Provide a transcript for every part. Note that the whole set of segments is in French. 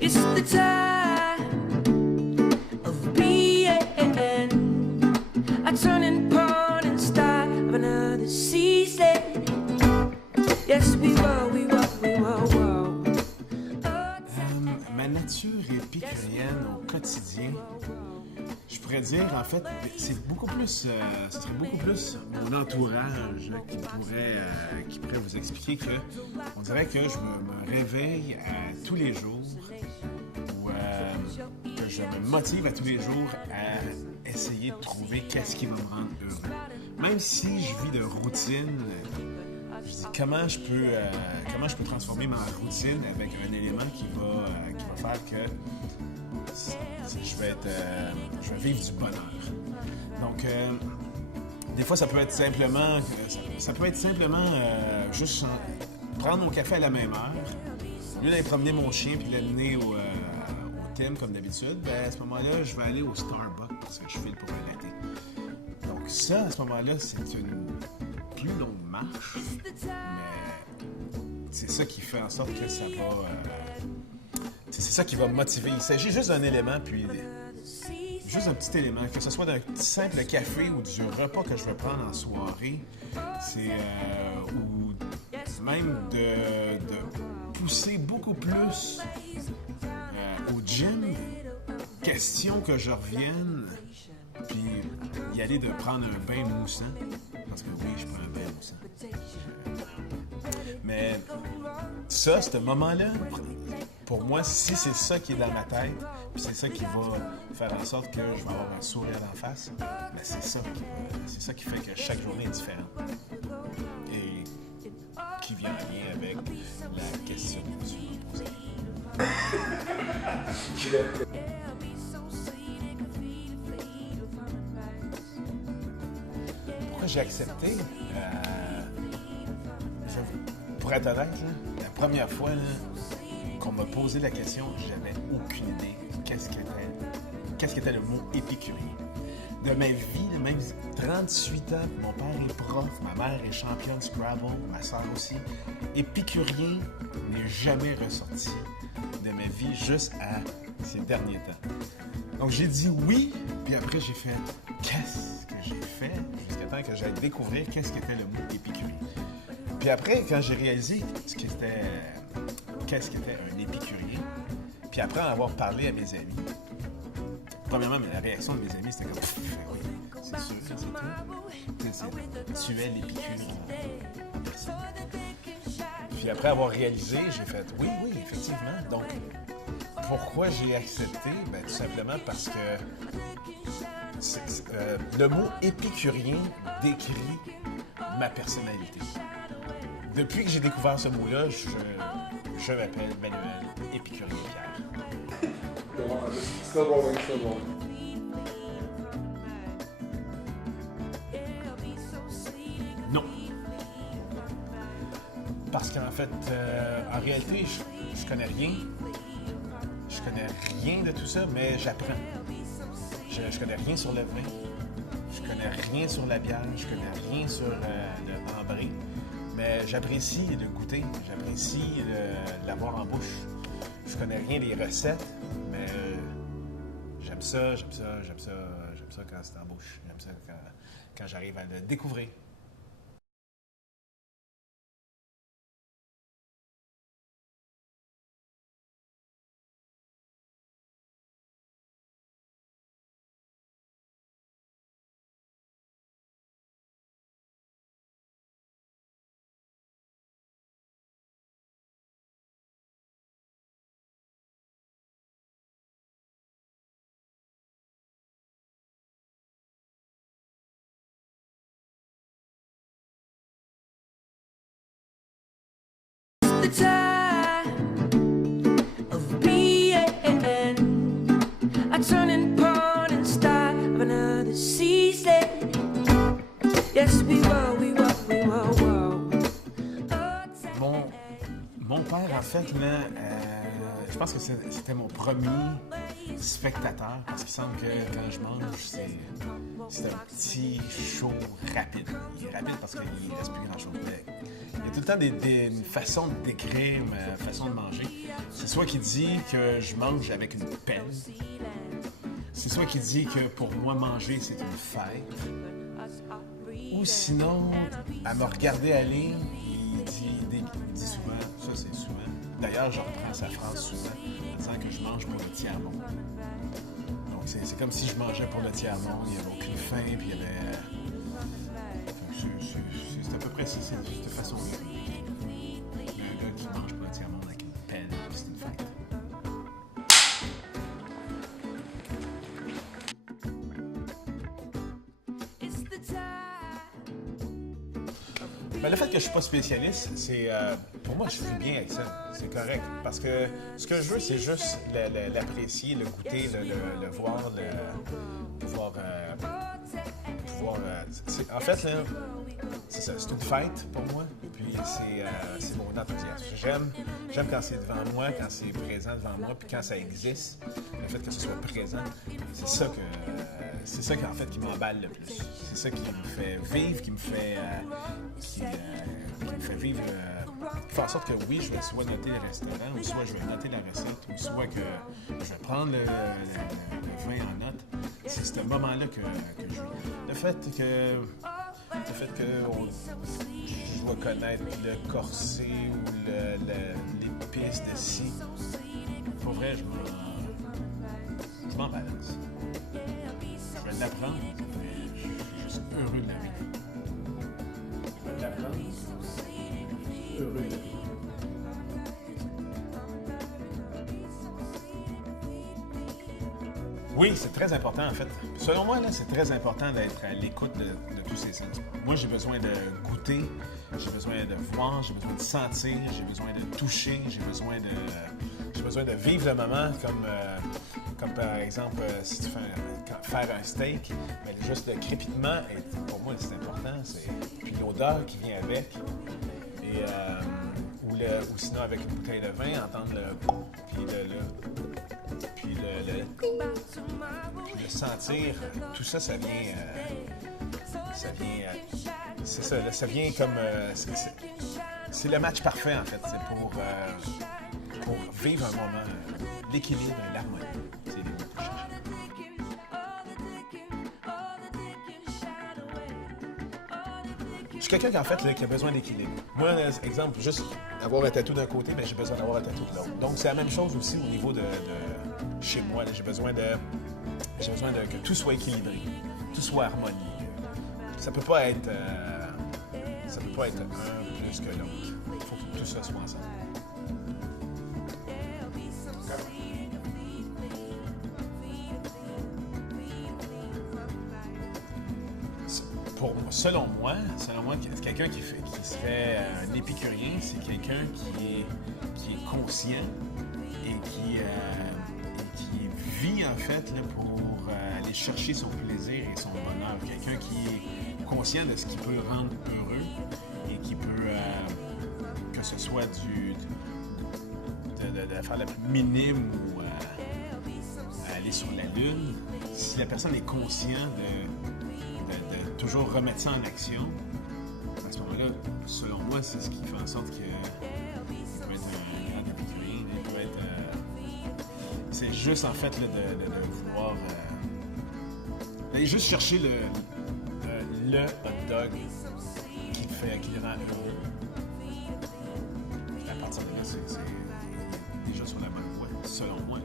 It's the time of being a turning point and start of another season. Yes, we were. Ma nature épicurienne au quotidien, je pourrais dire, en fait, c'est beaucoup plus, ce serait beaucoup plus mon entourage là, qui pourrait vous expliquer que on dirait que je me réveille tous les jours ou que je me motive à tous les jours à essayer de trouver qu'est-ce qui va me rendre heureux. Même si je vis de routine, je dis comment je peux transformer ma routine avec un élément qui va faire que je vais vivre du bonheur. Donc, des fois, ça peut être simplement juste prendre mon café à la même heure, au lieu d'aller promener mon chien puis l'amener au thème comme d'habitude, à ce moment-là, je vais aller au Starbucks parce que je file pour un latte. Donc ça, à ce moment-là, c'est une plus longue marche, mais c'est ça qui fait en sorte que ça va... c'est ça qui va me motiver. Il s'agit juste d'un élément, puis juste un petit élément, que ce soit d'un simple café ou du repas que je vais prendre en soirée, ou même de pousser beaucoup plus au gym, question que je revienne, puis y aller de prendre un bain moussant, parce que oui, je prends un bain moussant. Mais ça, ce moment-là, pour moi, si c'est ça qui est dans ma tête, puis c'est ça qui va faire en sorte que je vais avoir un sourire d'en face, ben c'est ça qui fait que chaque journée est différente. Et qui vient en lien avec la question que je me suis posée. Pourquoi j'ai accepté? Pour être honnête, là, la première fois là, qu'on m'a posé la question, j'avais aucune idée qu'est-ce qu'était le mot épicurien. De ma vie, de même 38 ans, mon père est prof, ma mère est championne Scrabble, ma soeur aussi. Épicurien n'est jamais ressorti de ma vie juste à ces derniers temps. Donc j'ai dit oui, puis après j'ai fait qu'est-ce que j'ai fait jusqu'à temps que j'aille découvrir qu'est-ce qu'était le mot épicurien. Puis après, quand j'ai réalisé qu'est-ce qu'était un épicurien, puis après en avoir parlé à mes amis, premièrement, la réaction de mes amis, c'était comme « Oui, c'est sûr, c'est toi. Tu es l'épicure en personne. » Puis après avoir réalisé, j'ai fait « Oui, effectivement. » Donc, pourquoi j'ai accepté? Ben, tout simplement parce que le mot épicurien décrit ma personnalité. Depuis que j'ai découvert ce mot-là, je m'appelle Manuel Épicurien Pierre. Still rolling. Non. Parce qu'en fait, en réalité, je connais rien. Je connais rien de tout ça, mais j'apprends. Je connais rien sur le vin. Je connais rien sur la bière. Je connais rien sur le ambré. Mais j'apprécie le goûter. J'apprécie l'avoir en bouche. Je connais rien des recettes, mais j'aime ça quand c'est en bouche. J'aime ça quand j'arrive à le découvrir. The time of being a turning point and start of another season. Yes, we were. Mon père, en fait, là, je pense que c'était mon premier spectateur parce qu'il semble que quand je mange, c'est un petit show rapide. Il est rapide parce qu'il ne reste plus grand-chose. Mais il y a tout le temps une façon de décrire ma façon de manger. C'est soit qu'il dit que je mange avec une pelle, c'est soit qu'il dit que pour moi, manger, c'est une fête, ou sinon, à me regarder aller, il dit souvent, ça c'est souvent, d'ailleurs, je reprends sa phrase souvent, en disant que je mange pour le tiers-monde. Donc, c'est comme si je mangeais pour le tiers-monde, il n'y avait aucune faim, puis il y avait... c'est à peu près ça, c'est de cette façon-là. Il y a un gars qui mange pour le tiers-monde avec une pelle, puis c'est une fête. Ben, le fait que je ne suis pas spécialiste, c'est pour moi, je vis bien avec ça. C'est correct. Parce que ce que je veux, c'est juste l'apprécier, le goûter, le voir, en fait, là, c'est ça. C'est une fête pour moi. Puis c'est mon enthousiasme. J'aime quand c'est devant moi, quand c'est présent devant moi, puis quand ça existe. Le fait que ce soit présent, c'est ça en fait qui m'emballe le plus. C'est ça qui me fait vivre, qui me fait vivre, qui fait en sorte que oui, je vais soit noter le restaurant, ou soit je vais noter la recette, ou soit que je vais prendre le vin en note. C'est ce moment-là que je vis. Le fait que je dois connaître le corset ou l'épice de ci, pour vrai, je m'en balance. Je vais l'apprendre, mais je suis juste heureux de la vie. Je vais l'apprendre, heureux de la vie. Oui, c'est très important en fait. Selon moi, là, c'est très important d'être à l'écoute de tous ces sens. Moi, j'ai besoin de goûter, j'ai besoin de voir, j'ai besoin de sentir, j'ai besoin de toucher, j'ai besoin de vivre le moment comme par exemple, si tu fais faire un steak, mais juste le crépitement, pour moi, c'est important. Puis l'odeur qui vient avec. Et, ou sinon, avec une bouteille de vin, entendre puis le sentir. Tout ça, ça vient... c'est ça, là, ça vient comme... c'est le match parfait, en fait. C'est pour vivre un moment, l'équilibre et l'harmonie. C'est les mots que je cherche. Je suis quelqu'un qui, en fait, là, qui a besoin d'équilibre. Moi, exemple, juste avoir un tatou d'un côté, mais j'ai besoin d'avoir un tatou de l'autre. Donc, c'est la même chose aussi au niveau de chez moi. Là. J'ai besoin que tout soit équilibré, tout soit harmonieux. Ça peut pas être un plus que l'autre. Il faut que tout ça soit ensemble. Selon moi, quelqu'un qui serait un épicurien, c'est quelqu'un qui est conscient et qui vit en fait là, pour aller chercher son plaisir et son bonheur. Quelqu'un qui est conscient de ce qui peut le rendre heureux et qui peut, que ce soit de faire la plus minime ou aller sur la Lune. Si la personne est consciente de toujours remettre ça en action, à ce moment-là, selon moi, c'est ce qui fait en sorte qu'il peut être un grand épicurien. Il peut être... c'est juste, en fait, là, de vouloir... d'aller juste chercher le hot dog qui le rend heureux. À partir de là, c'est déjà sur la bonne voie, selon moi.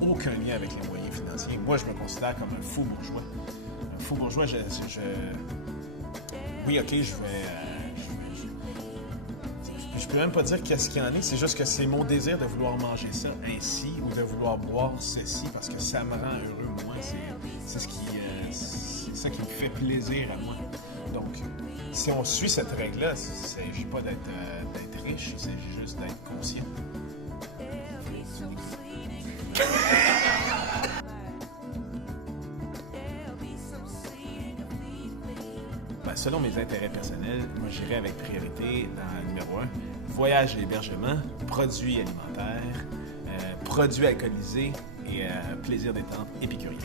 Aucun lien avec les moyens financiers. Moi, je me considère comme un fou bourgeois. Un fou bourgeois, oui, OK, je peux même pas dire qu'est-ce qu'il y en est. C'est juste que c'est mon désir de vouloir manger ça ainsi ou de vouloir boire ceci parce que ça me rend heureux, moi. C'est ça qui me fait plaisir à moi. Donc, si on suit cette règle-là, il ne s'agit pas d'être riche, il s'agit juste d'être conscient. selon mes intérêts personnels, moi j'irais avec priorité dans le numéro 1, voyage et hébergement, produits alimentaires, produits alcoolisés et plaisir détente épicurien.